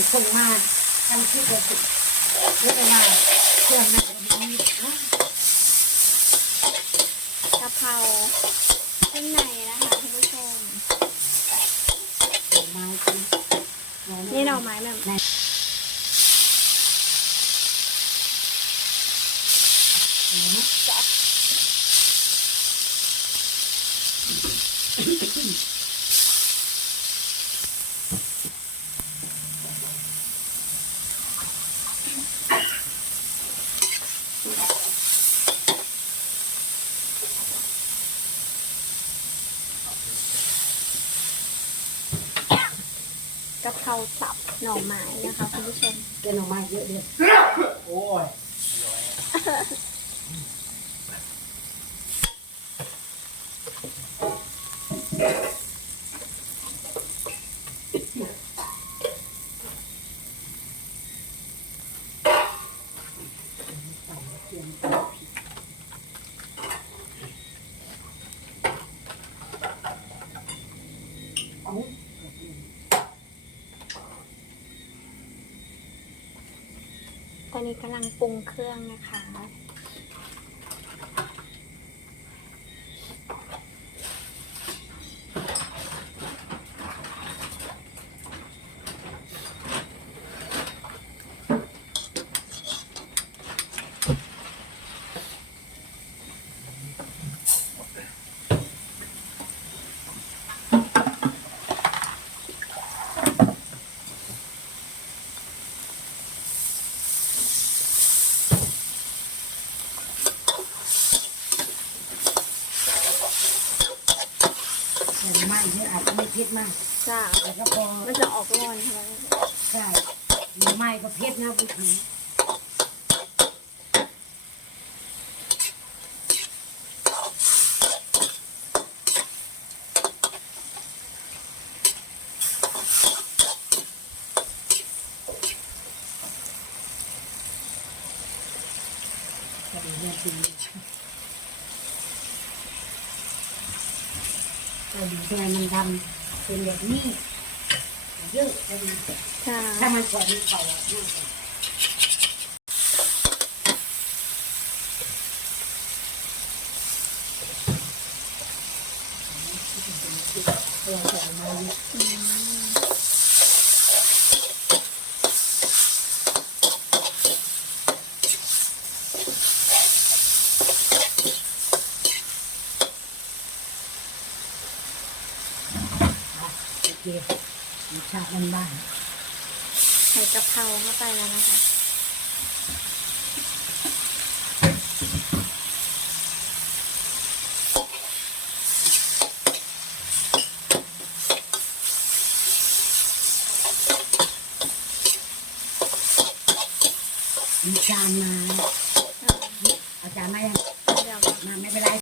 มันส่งมาทำคลิปเลยสิเรียกว่าเครื่องนั้นก็มีเนาะกะเพราเส้นในนะคะคุณผู้ชมดอไม้นี่หน่อไม้แบบในะเพราสับหน่อไม้นะคะคุณผู้ชมเกินออกมาเยอะเดียวโอ้ยเอา อนนี้กำลังปรุงเครื่องนะคะ ดอกไม้เยอะอาจจะไม่เผ็ดมากจ้าแต่ก็พอมันจะออกร้อนใช่ไหมใช่ดอกไม้ก็เผ็ดนะพูดถึงก็ดี เนี่ยดีก็ดีแดงมันดำเป็นแบบนี้เยอะจะดีจ้าถ้ามันก่อนมันเข่าอะน่าจะเราจะเอามาเยอะ อืม โอเครสชาติบ้านใส่กะเพราเข้าไปแล้วนะคะๆมีจานมาอาจารย์มายัง